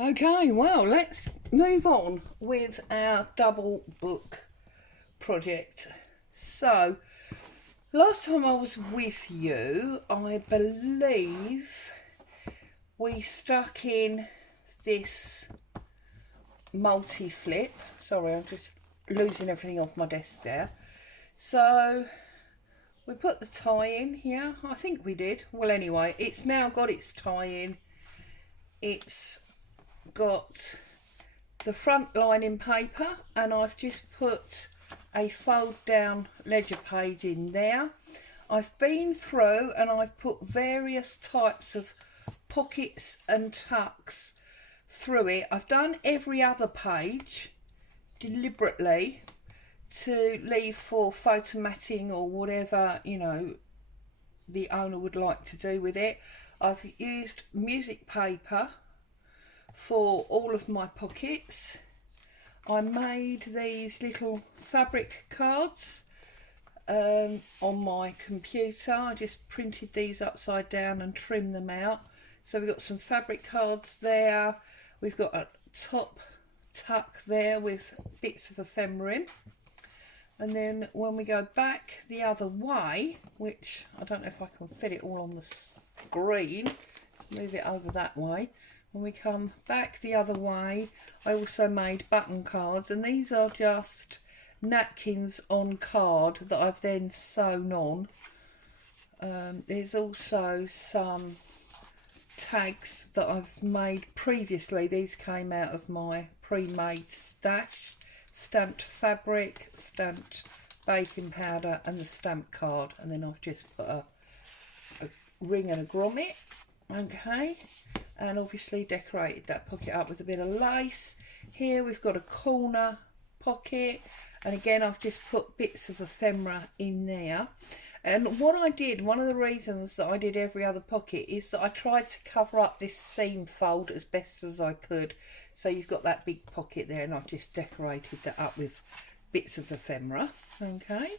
Okay, well, let's move on with our double book project. So, last time I was with you, I believe we stuck in this multi-flip. Sorry, I'm just losing everything off my desk there. So, we put the tie in here. I think we did. Well, anyway, it's now got its tie in. It's got the front lining paper, and I've just put a fold down ledger page in there. I've been through and I've put various types of pockets and tucks through it. I've done every other page deliberately to leave for photomatting or whatever, you know, the owner would like to do with it. I've used music paper for all of my pockets. I made these little fabric cards on my computer. I just printed these upside down and trimmed them out. So we've got some fabric cards there. We've got a top tuck there with bits of ephemera in. And then when we go back the other way, which I don't know if I can fit it all on the screen, let's move it over that way. When we come back the other way, I also made button cards, and these are just napkins on card that I've then sewn on. There's also some tags that I've made previously. These came out of my pre-made stash. Stamped fabric, stamped baking powder, and the stamp card, and then I've just put a ring and a grommet. Okay, and obviously decorated that pocket up with a bit of lace. Here we've got a corner pocket, and again I've just put bits of ephemera in there. And what I did, one of the reasons that I did every other pocket, is that I tried to cover up this seam fold as best as I could. So you've got that big pocket there, and I've just decorated that up with bits of ephemera. Okay,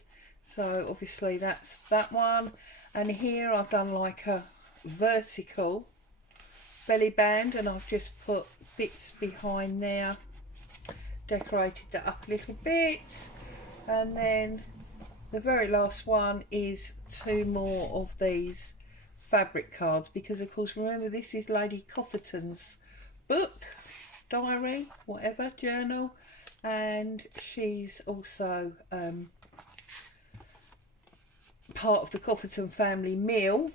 so obviously that's that one. And here I've done like a vertical belly band, and I've just put bits behind there, decorated that up a little bit. And then the very last one is two more of these fabric cards, because of course remember this is Lady Cofferton's book, diary, whatever, journal, and she's also part of the Cofferton family meal,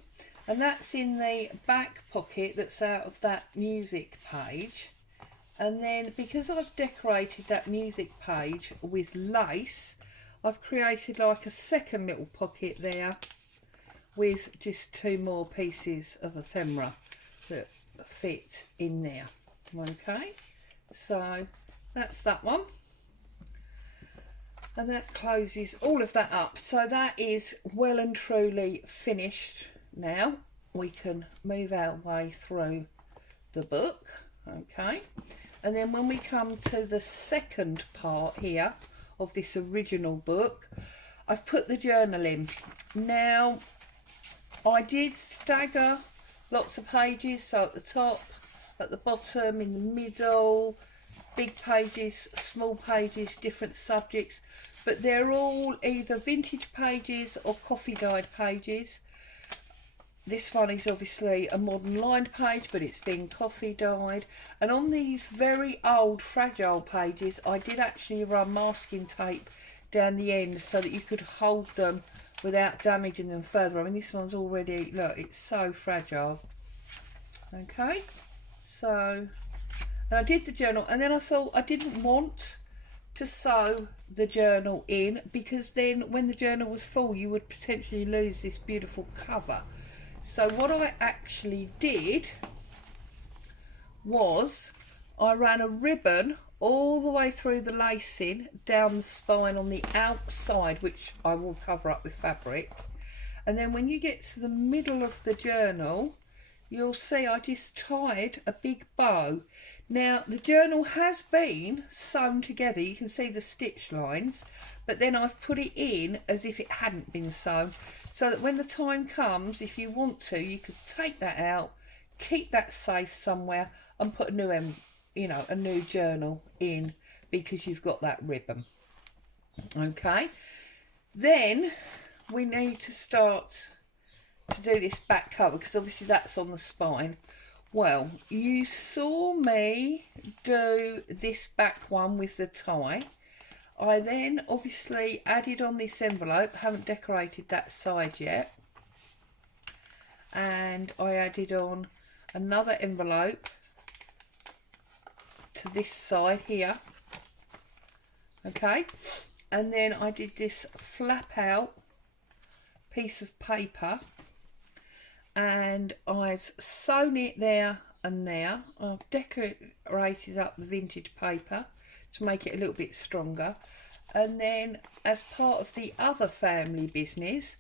and that's in the back pocket that's out of that music page. And then because I've decorated that music page with lace, I've created like a second little pocket there with just two more pieces of ephemera that fit in there. Okay, so that's that one, and that closes all of that up. So that is well and truly finished. Now we can move our way through the book. Okay, and then when we come to the second part here of this original book, I've put the journal in. Now I did stagger lots of pages, so at the top, at the bottom, in the middle, big pages, small pages, different subjects, but they're all either vintage pages or coffee dyed pages. This one is obviously a modern lined page, but it's been coffee dyed. And on these very old fragile pages, I did actually run masking tape down the end so that you could hold them without damaging them further. I mean, this one's already, look, it's so fragile. Okay, so, and I did the journal, and then I thought I didn't want to sew the journal in, because then when the journal was full you would potentially lose this beautiful cover. So what I actually did was I ran a ribbon all the way through the lacing down the spine on the outside, which I will cover up with fabric, and then when you get to the middle of the journal, you'll see I just tied a big bow. Now the journal has been sewn together, you can see the stitch lines, but then I've put it in as if it hadn't been sewn, so that when the time comes, if you want to, you could take that out, keep that safe somewhere, and put a new a new journal in, because you've got that ribbon. Okay, then we need to start to do this back cover, because obviously that's on the spine. Well, you saw me do this back one with the tie. I then obviously added on this envelope, haven't decorated that side yet, and I added on another envelope to this side here. Okay, and then I did this flap out piece of paper, and I've sewn it there and there. I've decorated up the vintage paper to make it a little bit stronger, and then as part of the other family business,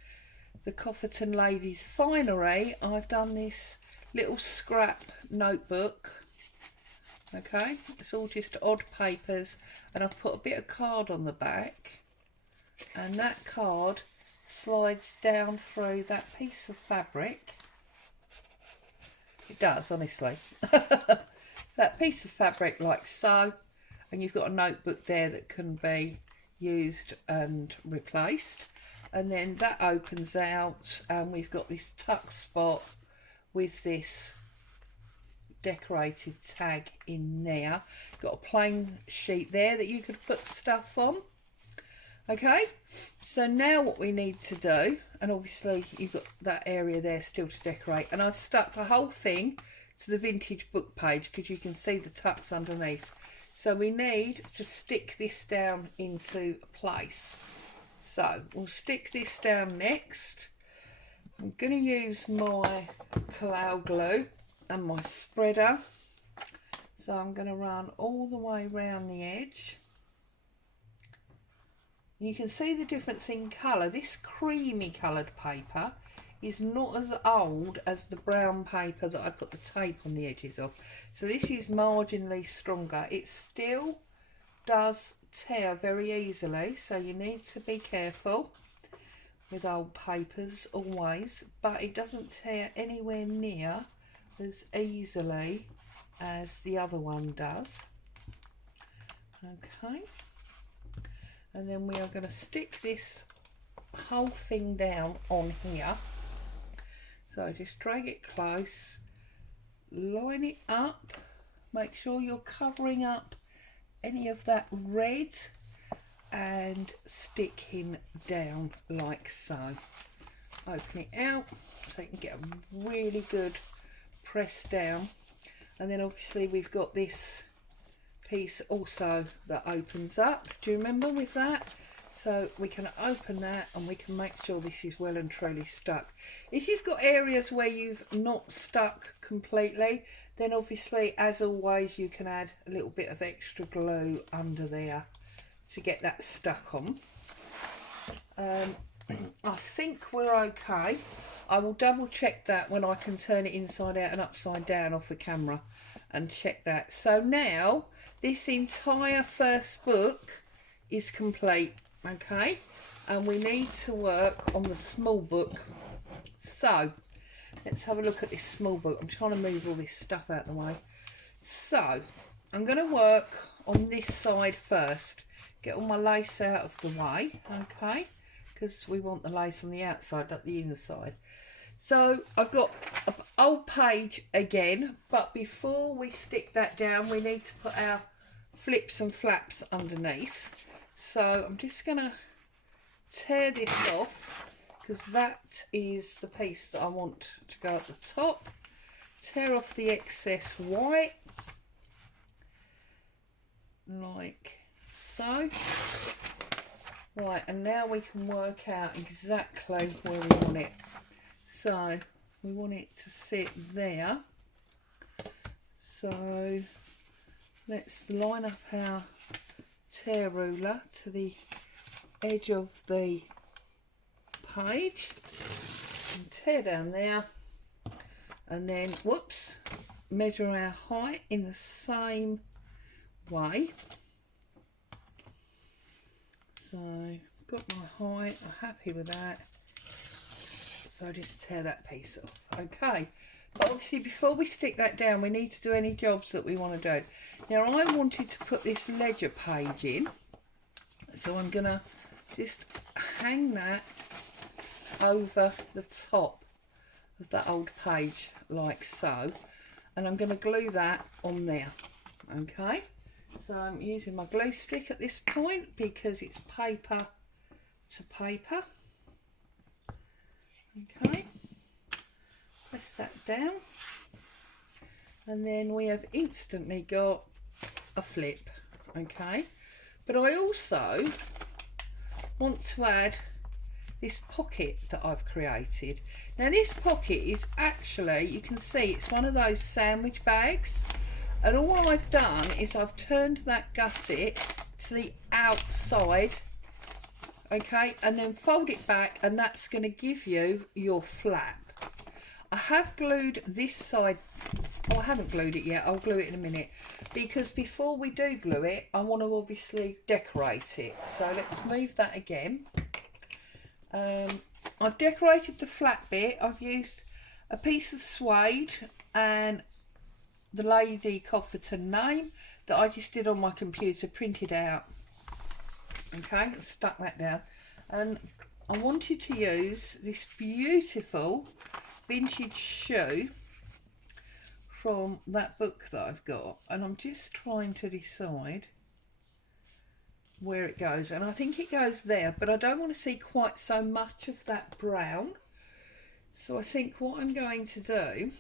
the Cofferton Ladies Finery, I've done this little scrap notebook. Okay, it's all just odd papers, and I've put a bit of card on the back, and that card slides down through that piece of fabric. It does, honestly. That piece of fabric like so, and you've got a notebook there that can be used and replaced, and then that opens out, and we've got this tuck spot with this decorated tag in there. Got a plain sheet there that you could put stuff on. Okay, so now what we need to do, and obviously you've got that area there still to decorate, and I've stuck the whole thing to the vintage book page because you can see the tucks underneath. So we need to stick this down into place. So we'll stick this down next. I'm going to use my cloud glue and my spreader. So I'm going to run all the way around the edge. You can see the difference in colour. This creamy coloured paper is not as old as the brown paper that I put the tape on the edges of. So this is marginally stronger. It still does tear very easily, so you need to be careful with old papers always, but it doesn't tear anywhere near as easily as the other one does. Okay. And then we are going to stick this whole thing down on here. So just drag it close, line it up, make sure you're covering up any of that red, and stick him down like so. Open it out so you can get a really good press down, and then obviously we've got this piece also that opens up. Do you remember with that? So we can open that and we can make sure this is well and truly stuck. If you've got areas where you've not stuck completely, then obviously as always you can add a little bit of extra glue under there to get that stuck on. I think we're okay. I will double check that when I can turn it inside out and upside down off the camera and check that. So now this entire first book is complete, okay, and we need to work on the small book. So let's have a look at this small book. I'm trying to move all this stuff out of the way. So I'm going to work on this side first, get all my lace out of the way, okay, because we want the lace on the outside, not the inside. So I've got an old page again, but before we stick that down we need to put our flips and flaps underneath. So I'm just going to tear this off because that is the piece that I want to go at the top. Tear off the excess white like so. Right, and now we can work out exactly where we want it. So we want it to sit there. So let's line up our tear ruler to the edge of the page and tear down there, and then whoops, measure our height in the same way. So got my height, I'm happy with that. So just tear that piece off. Okay, But obviously before we stick that down, we need to do any jobs that we want to do. Now I wanted to put this ledger page in, so I'm going to just hang that over the top of that old page like so, and I'm going to glue that on there. Okay, so I'm using my glue stick at this point because it's paper to paper. Okay, press that down, and then we have instantly got a flip. Okay, but I also want to add this pocket that I've created. Now this pocket is actually, you can see it's one of those sandwich bags, and all I've done is I've turned that gusset to the outside, okay, and then fold it back, and that's going to give you your flap. I have glued this side. Oh, I haven't glued it yet. I'll glue it in a minute, because before we do glue it, I want to obviously decorate it. So let's move that again. I've decorated the flat bit. I've used a piece of suede and the Lady Cofferton name that I just did on my computer, printed out. Okay, and stuck that down. And I wanted to use this beautiful vintage shoe from that book that I've got, and I'm just trying to decide where it goes, and I think it goes there, but I don't want to see quite so much of that brown. So I think what I'm going to do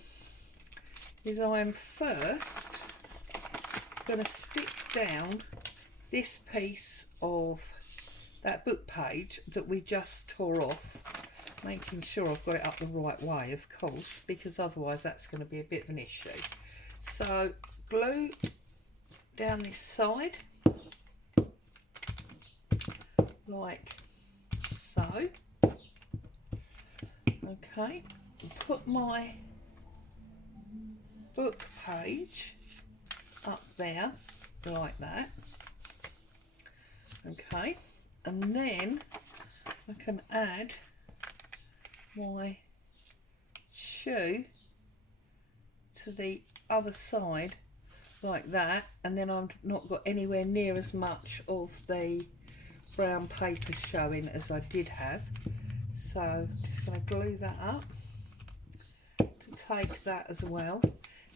is I'm first going to stick down this piece of that book page that we just tore off, making sure I've got it up the right way, of course, because otherwise that's going to be a bit of an issue. So glue down this side like so. Okay, put my book page up there like that. Okay, and then I can add my shoe to the other side like that, and then I've not got anywhere near as much of the brown paper showing as I did have. So I'm just going to glue that up to take that as well.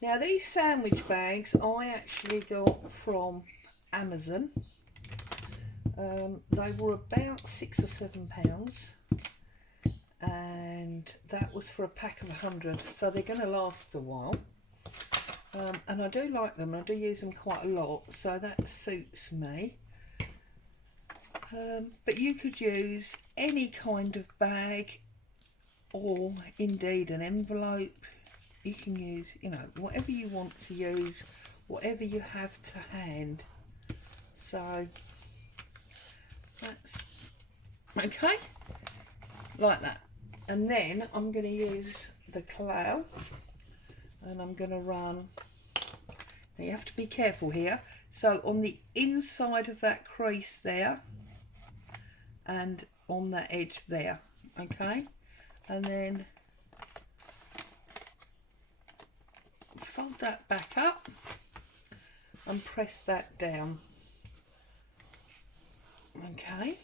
Now these sandwich bags I actually got from Amazon. They were about £6 or £7, and that was for a pack of 100, so they're going to last a while. And I do like them, I do use them quite a lot, so that suits me. But you could use any kind of bag, or indeed an envelope. You can use, you know, whatever you want to use, whatever you have to hand. So that's okay, like that. And then I'm going to use the clow, and I'm going to run. Now you have to be careful here. So on the inside of that crease there, and on that edge there, okay, and then fold that back up and press that down. Okay,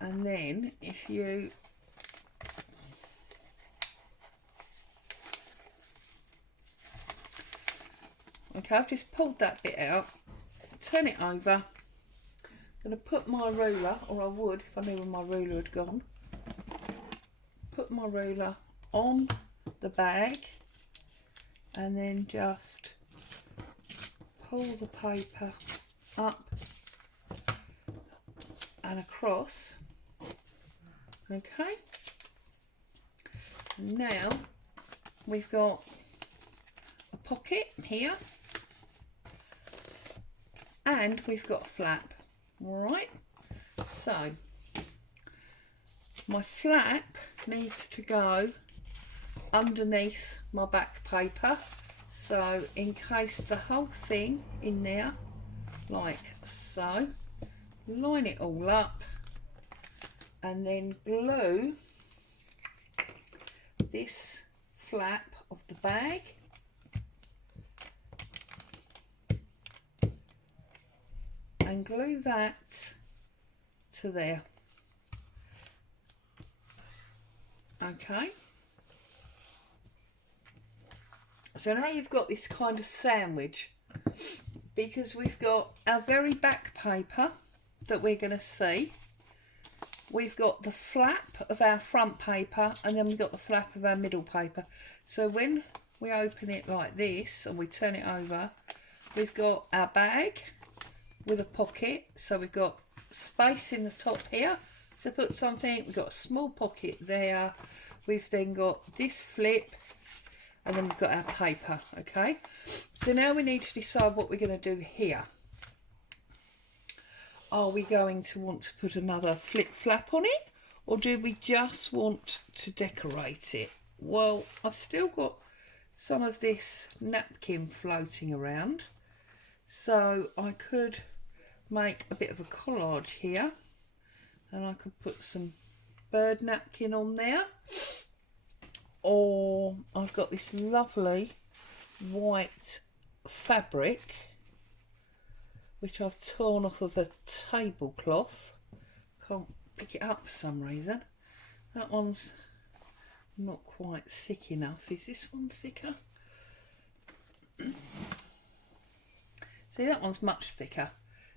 and then if you okay, I've just pulled that bit out, turn it over. I'm going to put my ruler, or I would if I knew where my ruler had gone, put my ruler on the bag, and then just pull the paper up and across. Okay, and now we've got a pocket here, and we've got a flap. All right, so my flap needs to go underneath my back paper, so encase the whole thing in there like so, line it all up, and then glue this flap of the bag. And glue that to there. Okay. So now you've got this kind of sandwich, because we've got our very back paper that we're going to see. We've got the flap of our front paper, and then we've got the flap of our middle paper. So when we open it like this and we turn it over, we've got our bag with a pocket. So we've got space in the top here to put something. We've got a small pocket there. We've then got this flip, and then we've got our paper. Okay, so now we need to decide what we're going to do here. Are we going to want to put another flip flap on it, or do we just want to decorate it? Well, I've still got some of this napkin floating around, so I could make a bit of a collage here, and I could put some bird napkin on there, or I've got this lovely white fabric which I've torn off of a tablecloth. Can't pick it up for some reason. That one's not quite thick enough. Is this one thicker? See, that one's much thicker.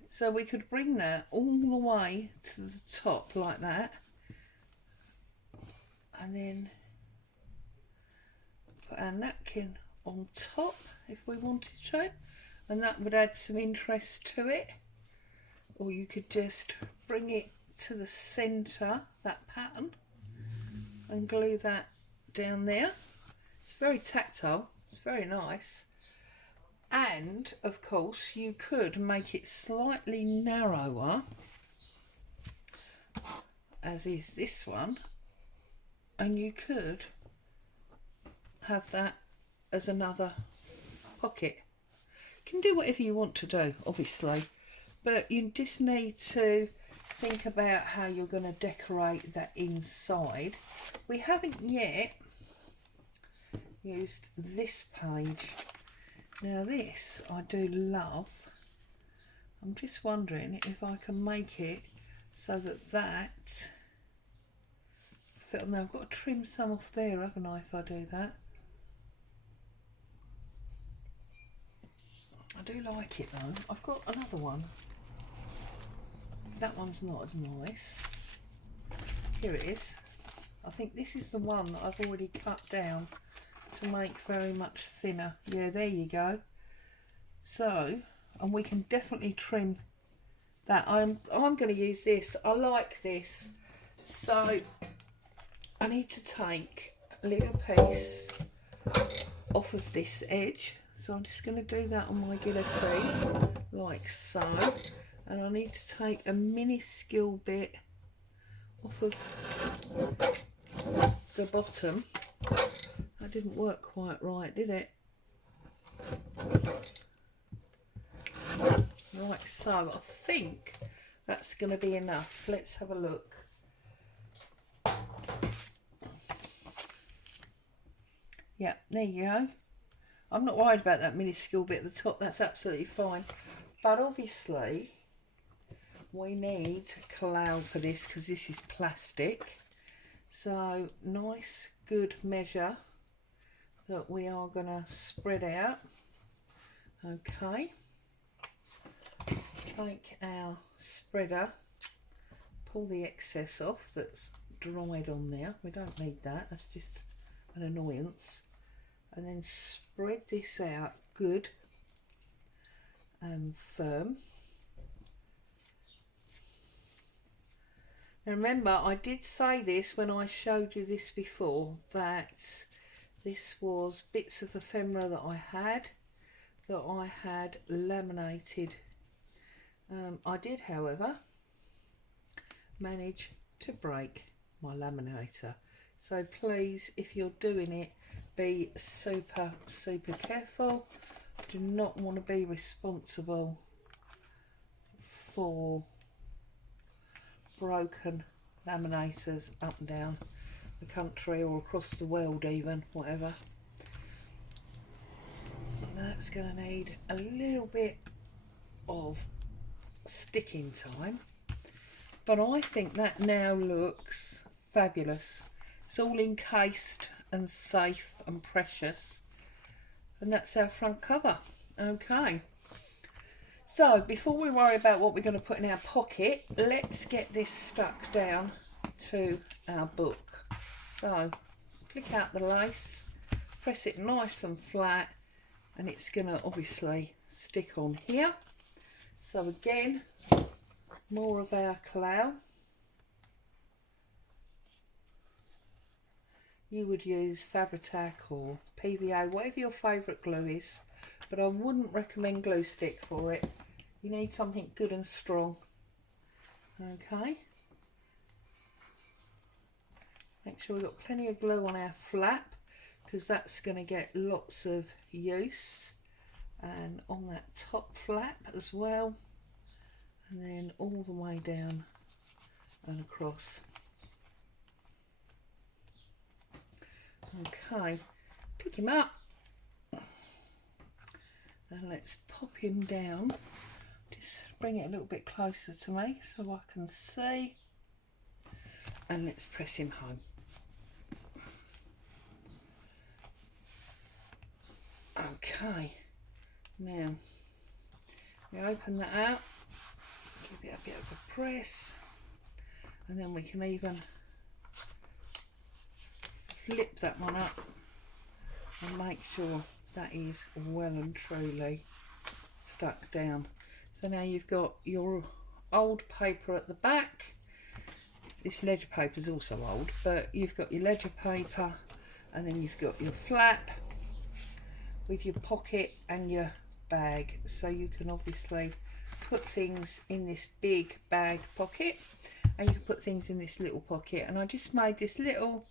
So we could bring that all the way to the top like that, and then put our napkin on top if we wanted to, and that would add some interest to it. Or you could just bring it to the centre, that pattern, and glue that down there. It's very tactile, it's very nice. And of course you could make it slightly narrower, as is this one, and you could have that as another pocket. You can do whatever you want to do, obviously, but you just need to think about how you're going to decorate that inside. We haven't yet used this page. Now this I do love. I'm just wondering if I can make it so that fit on there. I've got to trim some off there, haven't I, if I do that? I do like it though. I've got another one. That one's not as nice. Here it is. I think this is the one that I've already cut down to make very much thinner. Yeah, there you go. So, and we can definitely trim that. I'm going to use this. I like this. So I need to take a little piece off of this edge. So I'm just going to do that on my guillotine, like so. And I need to take a minuscule bit off of the bottom. That didn't work quite right, did it? Like so. I think that's going to be enough. Let's have a look. Yeah, there you go. I'm not worried about that minuscule bit at the top. That's absolutely fine. But obviously we need cloud for this because this is plastic. So nice good measure that we are going to spread out. Okay, take our spreader, pull the excess off that's dried on there. We don't need that, that's just an annoyance. And then spread this out good and firm. Now remember, I did say this when I showed you this before, that this was bits of ephemera that I had laminated. I did, however, manage to break my laminator. So please, if you're doing it, be super careful. Do not want to be responsible for broken laminators up and down. the country or across the world even, whatever. And that's going to need a little bit of sticking time, but I think that now looks fabulous. It's all encased and safe and precious, and that's our front cover. Okay, so before we worry about what we're going to put in our pocket, let's get this stuck down to our book. So flick out the lace, press it nice and flat, and it's going to obviously stick on here. So again, more of our clow. You would use Fabri-Tac or PVA, whatever your favourite glue is, but I wouldn't recommend glue stick for it. You need something good and strong. Okay. Make sure we've got plenty of glue on our flap, because that's going to get lots of use, and on that top flap as well, and then all the way down and across. Okay, pick him up and let's pop him down. Just bring it a little bit closer to me so I can see, and let's press him home. Okay, now we open that out, give it a bit of a press, and then we can even flip that one up and make sure that is well and truly stuck down. So now you've got your old paper at the back. This ledger paper is also old, but you've got your ledger paper, and then you've got your flap with your pocket and your bag, so you can obviously put things in this big bag pocket, and you can put things in this little pocket. And I just made this little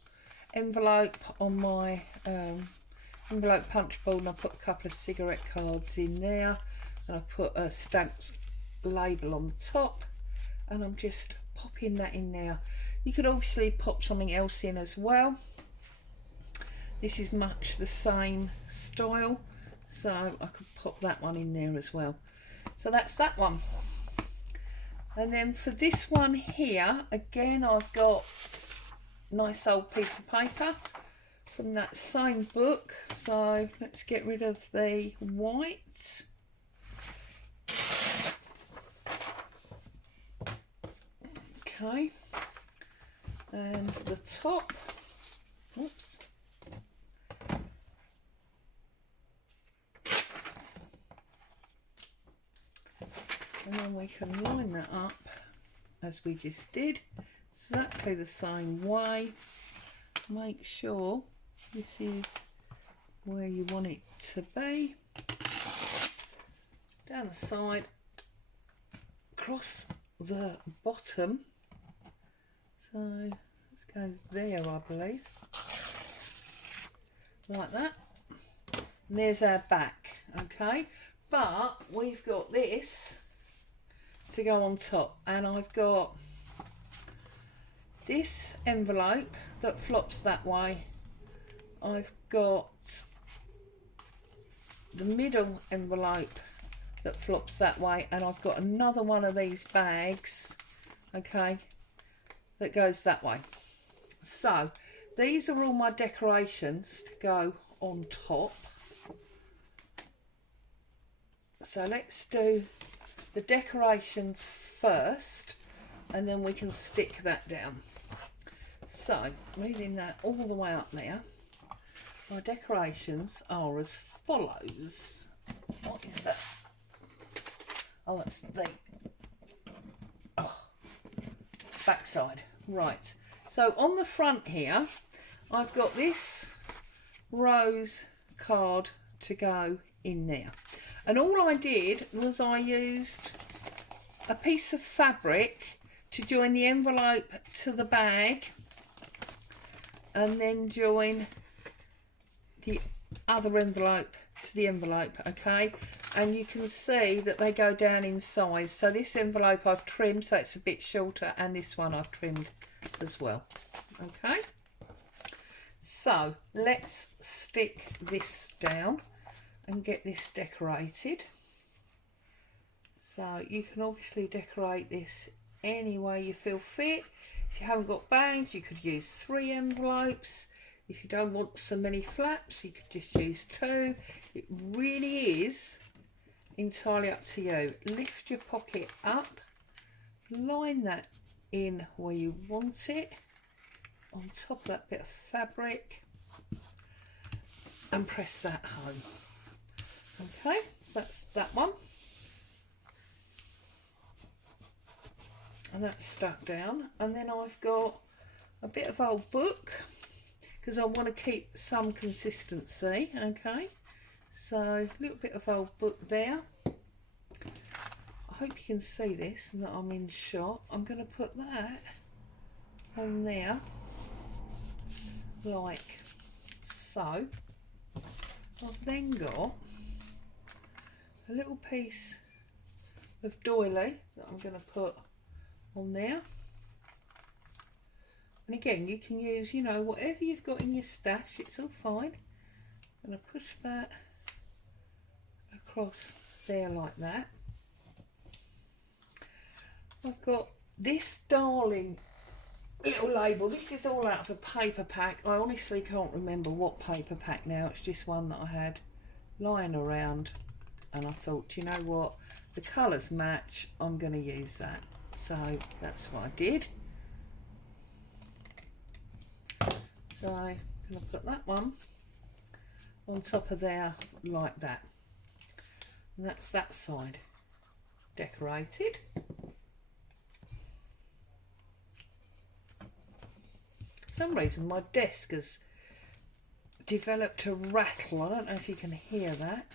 envelope on my envelope punch board, and I put a couple of cigarette cards in there, and I put a stamped label on the top, and I'm just popping that in there. You could obviously pop something else in as well. This is much the same style, so I could pop that one in there as well. So that's that one. And then for this one here, again, I've got a nice old piece of paper from that same book. So let's get rid of the white. Okay, and the top, oops. And then we can line that up as we just did, exactly the same way. Make sure this is where you want it to be. Down the side, across the bottom. So this goes there, I believe. Like that. And there's our back, okay? But we've got this to go on top, and I've got this envelope that flops that way. I've got the middle envelope that flops that way, and I've got another one of these bags, okay, that goes that way. So these are all my decorations to go on top. So let's do the decorations first, and then we can stick that down. So moving that all the way up there, my decorations are as follows. What is that? Oh, that's the backside. Right, so on the front here I've got this rose card to go in there, and all I did was I used a piece of fabric to join the envelope to the bag, and then join the other envelope to the envelope, okay? And you can see that they go down in size. So this envelope I've trimmed so it's a bit shorter, and this one I've trimmed as well, okay? So let's stick this down and get this decorated. So you can obviously decorate this any way you feel fit. If you haven't got bags, you could use 3 envelopes. If you don't want so many flaps, you could just use 2. It really is entirely up to you. Lift your pocket up, line that in where you want it, on top of that bit of fabric, and press that home. Okay, so that's that one. And that's stuck down. And then I've got a bit of old book, because I want to keep some consistency. Okay, so a little bit of old book there. I hope you can see this and that I'm in shot. I'm going to put that on there like so. I've then got a little piece of doily that I'm going to put on there. And again, you can use, you know, whatever you've got in your stash, it's all fine. I'm going to push that across there like that. I've got this darling little label. This is all out of a paper pack. I honestly can't remember what paper pack now. It's just one that I had lying around, and I thought, you know what, the colours match, I'm going to use that. So that's what I did. So I'm going to put that one on top of there like that. And that's that side decorated. For some reason my desk has developed a rattle. I don't know if you can hear that.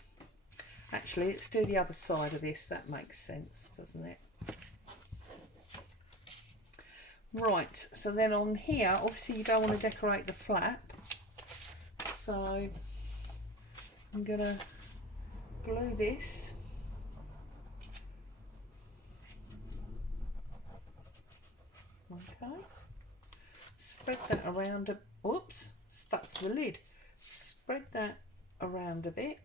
Actually, let's do the other side of this. That makes sense, doesn't it? Right, so then on here, obviously you don't want to decorate the flap. So I'm going to glue this. Okay. Spread that around a, oops, stuck to the lid. Spread that around a bit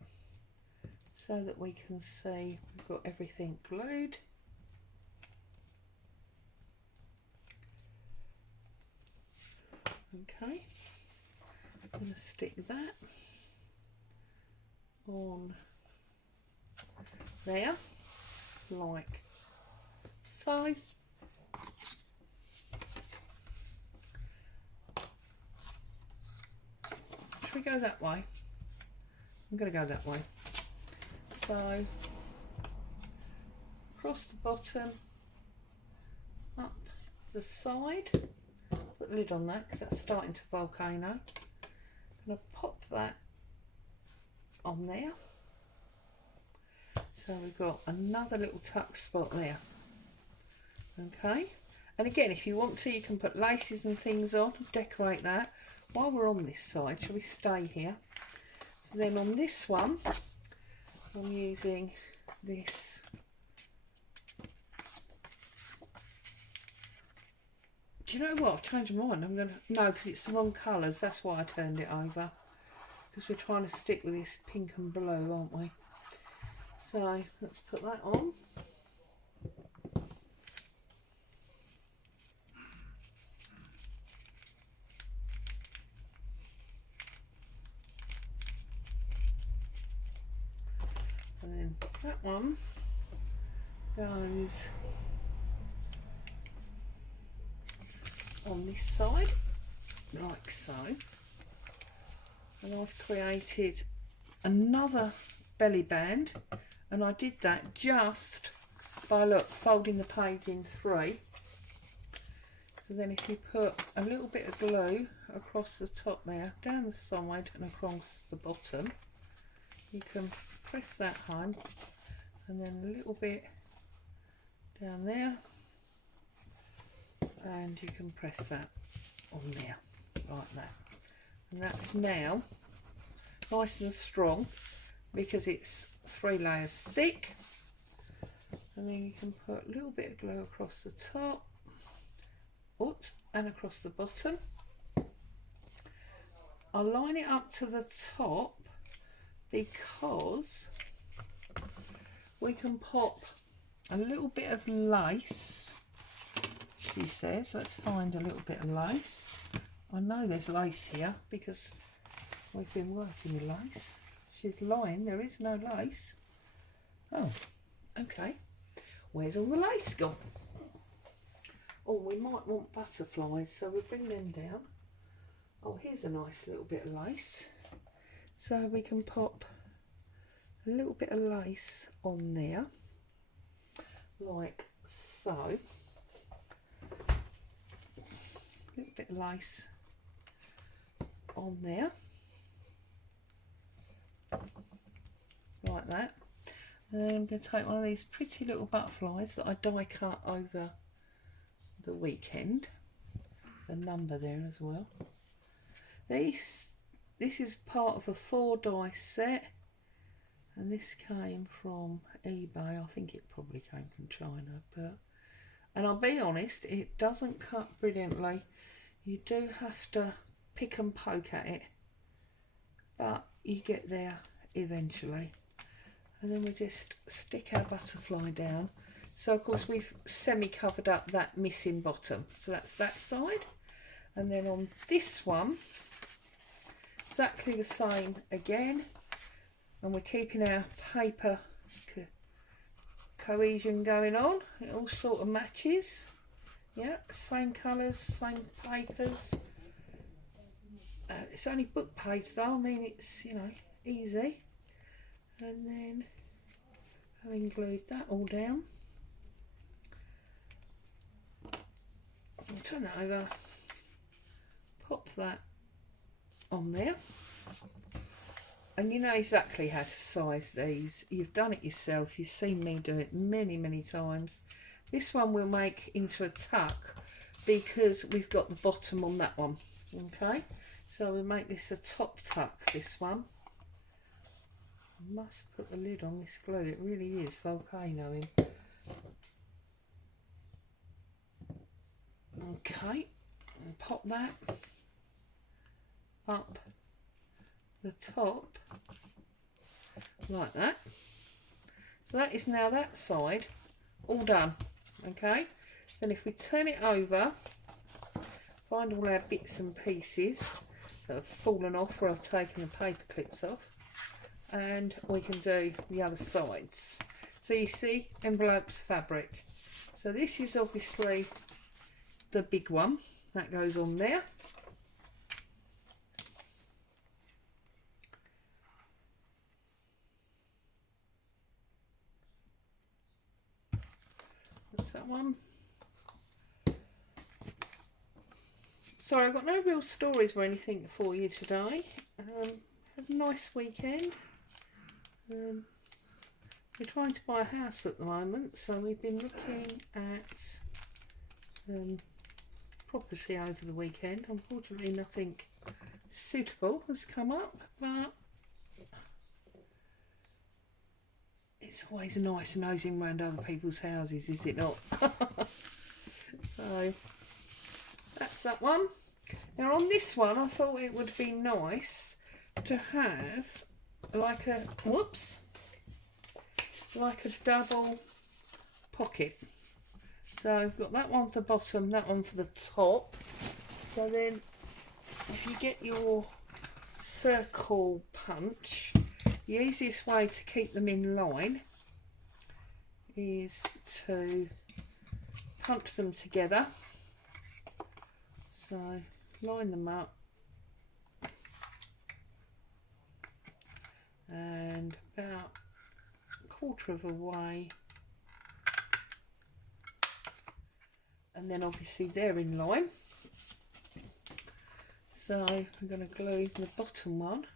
so that we can see we've got everything glued. Okay, I'm going to stick that on there like so. Should we go that way? I'm going to go that way. So across the bottom, up the side, put the lid on that because that's starting to volcano. I'm going to pop that on there. So we've got another little tuck spot there. Okay, and again, if you want to, you can put laces and things on, decorate that. While we're on this side, shall we stay here? So then on this one, I'm using this do you know what, I've changed my mind. I'm gonna, no, because it's the wrong colours, that's why I turned it over, because we're trying to stick with this pink and blue, aren't we? So let's put that on. And then that one goes on this side, like so. And I've created another belly band, and I did that just by, look, folding the page in 3. So then if you put a little bit of glue across the top there, down the side and across the bottom, you can press that home, and then a little bit down there, and you can press that on there like that. And that's now nice and strong because it's 3 layers thick. And then you can put a little bit of glue across the top, oops, and across the bottom. I line it up to the top because we can pop a little bit of lace, she says. Let's find a little bit of lace. I know there's lace here because we've been working with lace. She's lying, there is no lace. Oh, okay. Where's all the lace gone? Oh, we might want butterflies, so we'll bring them down. Oh, here's a nice little bit of lace. So we can pop a little bit of lace on there, like so. A little bit of lace on there, like that. And then I'm going to take one of these pretty little butterflies that I die cut over the weekend. There's a number there as well. This is part of a 4 die set, and this came from eBay. I think it probably came from China, and I'll be honest, it doesn't cut brilliantly. You do have to pick and poke at it, but you get there eventually. And then we just stick our butterfly down. So of course we've semi-covered up that missing bottom. So that's that side. And then on this one, exactly the same again. And we're keeping our paper cohesion going on. It all sort of matches. Yeah, same colours, same papers. It's only book page though. I mean, it's, you know, easy. And then having glued that all down, I'll turn that over, pop that on there, and you know exactly how to size these. You've done it yourself, you've seen me do it many times. This one we'll make into a tuck because we've got the bottom on that one. Okay, so we'll make this a top tuck, this one. I must put the lid on this glue, it really is volcanoing. Okay, and pop that up the top like that. So that is now that side all done. Okay, then if we turn it over, find all our bits and pieces that have fallen off where I've taken the paper clips off, and we can do the other sides. So you see, envelopes, fabric. So this is obviously the big one that goes on there. That's that one. Sorry, I've got no real stories or anything for you today. Had a nice weekend. We're trying to buy a house at the moment, so we've been looking at property over the weekend. Unfortunately, nothing suitable has come up, but it's always nice nosing around other people's houses, is it not? So that's that one. Now on this one, I thought it would be nice to have like a, whoops, like a double pocket. So I've got that one for the bottom, that one for the top. So then if you get your circle punch, the easiest way to keep them in line is to punch them together. So line them up and about a quarter of a way, and then obviously they're in line. So I'm going to glue the bottom one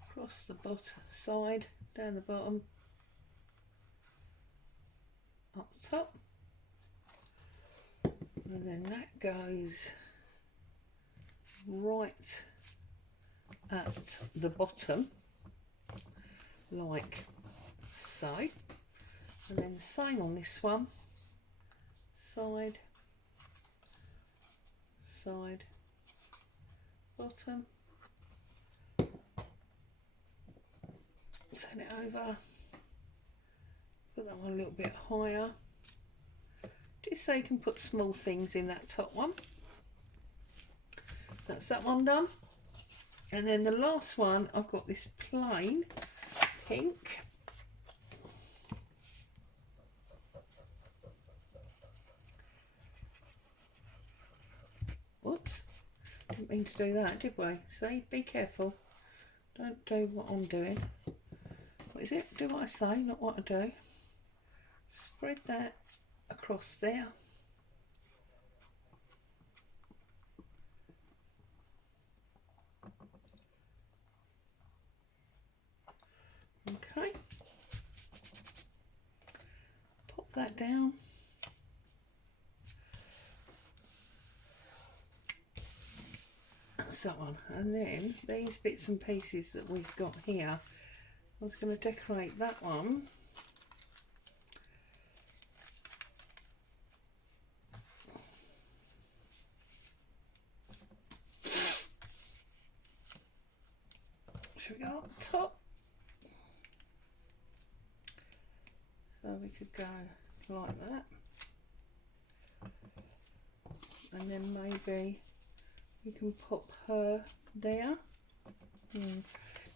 across the bottom side, down the bottom, up top, and then that goes right at the bottom like so, and then the same on this one, side, side, bottom, turn it over, put that one a little bit higher, just so you can put small things in that top one. That's that one done. And then the last one, I've got this plain pink. Whoops, didn't mean to do that, did we? See, be careful. Don't do what I'm doing. What is it? Do what I say, not what I do. Spread that across there. Okay. Pop that down. That's that one. And then these bits and pieces that we've got here, I was going to decorate that one. Should we go up the top? So we could go like that. And then maybe we can pop her there. Do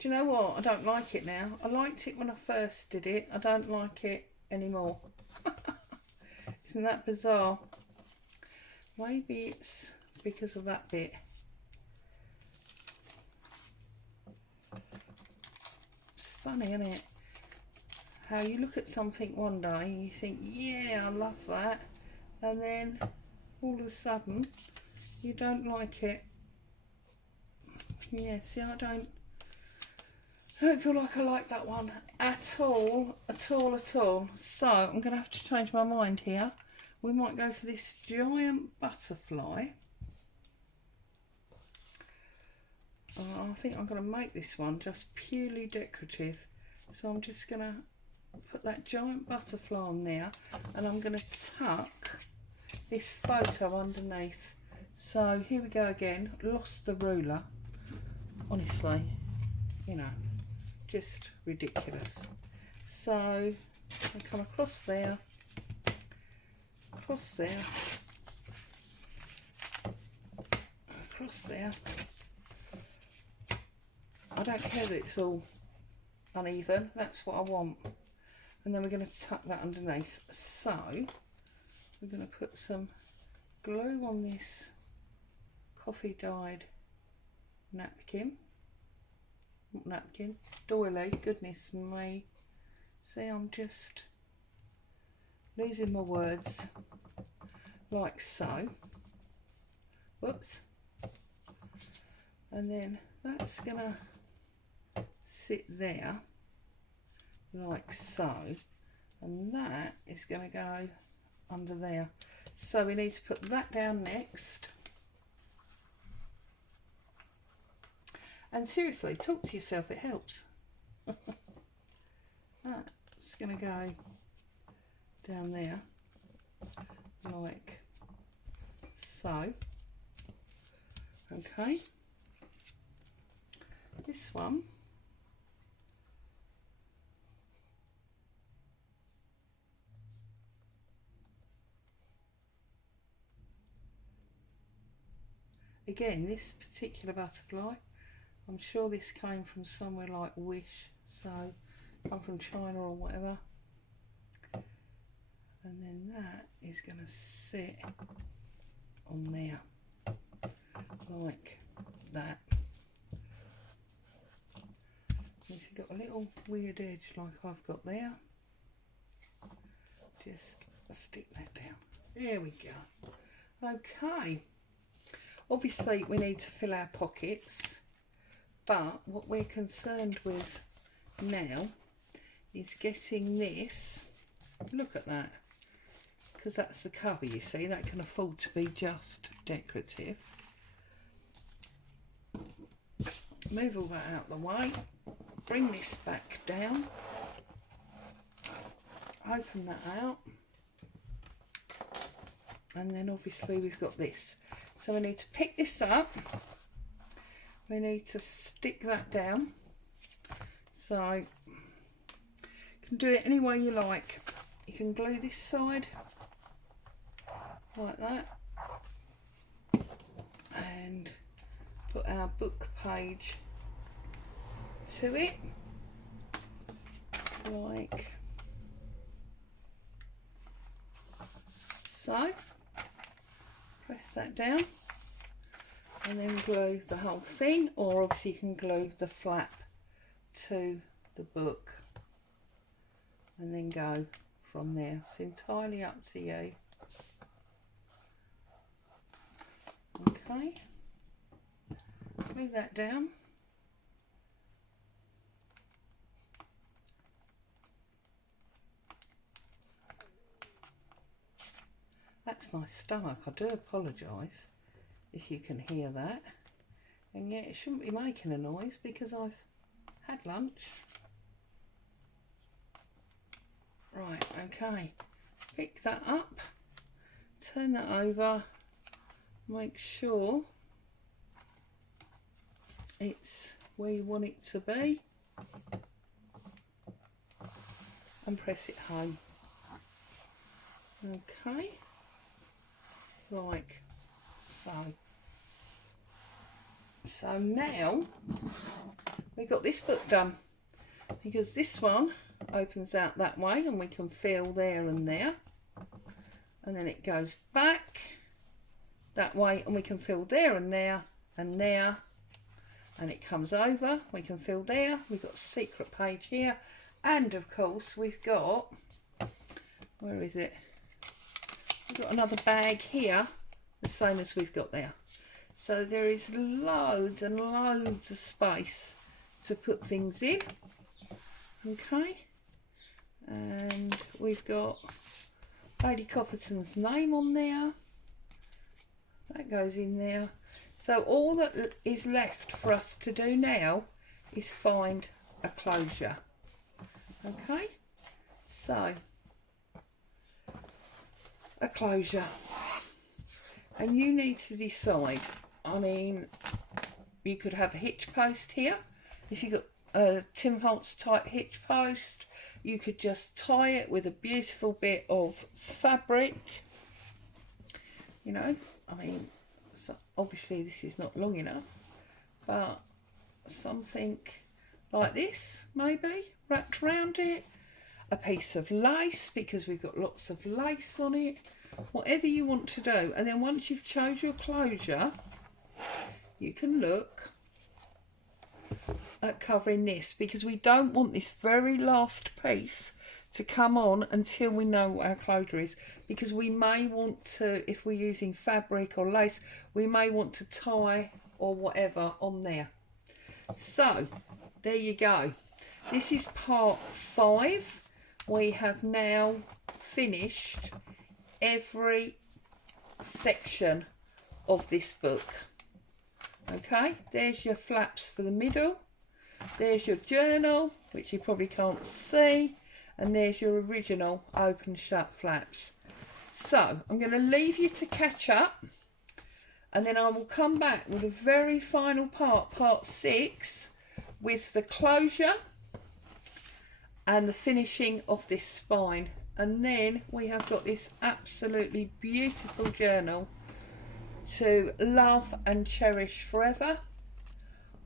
you know what? I don't like it now. I liked it when I first did it. I don't like it anymore. Isn't that bizarre? Maybe it's because of that bit. It's funny, isn't it? How you look at something one day and you think, yeah, I love that. And then all of a sudden, you don't like it. Yeah, see, I don't feel like I like that one at all, at all, at all. So I'm going to have to change my mind here. We might go for this giant butterfly. I think I'm going to make this one just purely decorative. So I'm just going to put that giant butterfly on there, and I'm going to tuck this photo underneath. So here we go again. Lost the ruler. Honestly, you know, just ridiculous. So I come across there, across there, across there. I don't care that it's all uneven, that's what I want. And then we're going to tuck that underneath. So we're going to put some glue on this coffee dyed napkin. Not napkin, doily, goodness me. See, I'm just losing my words. Like so. Whoops. And then that's going to sit there like so, and that is going to go under there. So we need to put that down next. And seriously, talk to yourself, it helps. That's going to go down there like so. Okay, this one again, this particular butterfly, I'm sure this came from somewhere like Wish, so come from China or whatever. And then that is going to sit on there like that. If you've got a little weird edge like I've got there, just stick that down. There we go. Okay. Obviously we need to fill our pockets, but what we're concerned with now is getting this, look at that, because that's the cover, you see, that can afford to be just decorative. Move all that out of the way, bring this back down, open that out, and then obviously we've got this. So we need to pick this up, we need to stick that down. So You can do it any way you like. You can glue this side like that and put our book page to it like so. Press that down and then glue the whole thing, or obviously you can glue the flap to the book and then go from there. It's entirely up to you. Okay, glue that down. That's my stomach. I do apologise if you can hear that. And yet it shouldn't be making a noise because I've had lunch. Right, okay. Pick that up, turn that over, make sure it's where you want it to be and press it home. Okay, like so. So now we've got this book done, because this one opens out that way and we can feel there and there, and then it goes back that way and we can feel there and there and there, and it comes over, we can feel there. We've got a secret page here, and of course we've got, where is it, we've got another bag here the same as we've got there. So there is loads and loads of space to put things in. Okay, and we've got Lady Cofferton's name on there. That goes in there. So all that is left for us to do now is find a closure. Okay, so a closure, and you need to decide. I mean, you could have a hitch post here. If you've got a Tim Holtz type hitch post, you could just tie it with a beautiful bit of fabric. You know, I mean, so obviously this is not long enough, but something like this maybe wrapped around it. A piece of lace, because we've got lots of lace on it. Whatever you want to do. And then once you've chose your closure, you can look at covering this, because we don't want this very last piece to come on until we know what our closure is, because we may want to, if we're using fabric or lace, we may want to tie or whatever on there. So there you go. This is part 5. We have now finished every section of this book. Okay, there's your flaps for the middle, there's your journal, which you probably can't see, and there's your original open shut flaps. So I'm going to leave you to catch up, and then I will come back with a very final part, part 6, with the closure and the finishing of this spine. And then we have got this absolutely beautiful journal to love and cherish forever,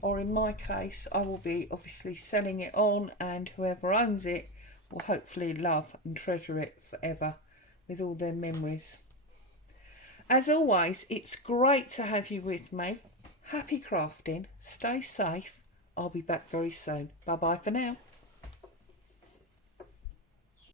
or in my case I will be obviously selling it on, and whoever owns it will hopefully love and treasure it forever with all their memories. As always, it's great to have you with me. Happy crafting, stay safe, I'll be back very soon. Bye bye for now.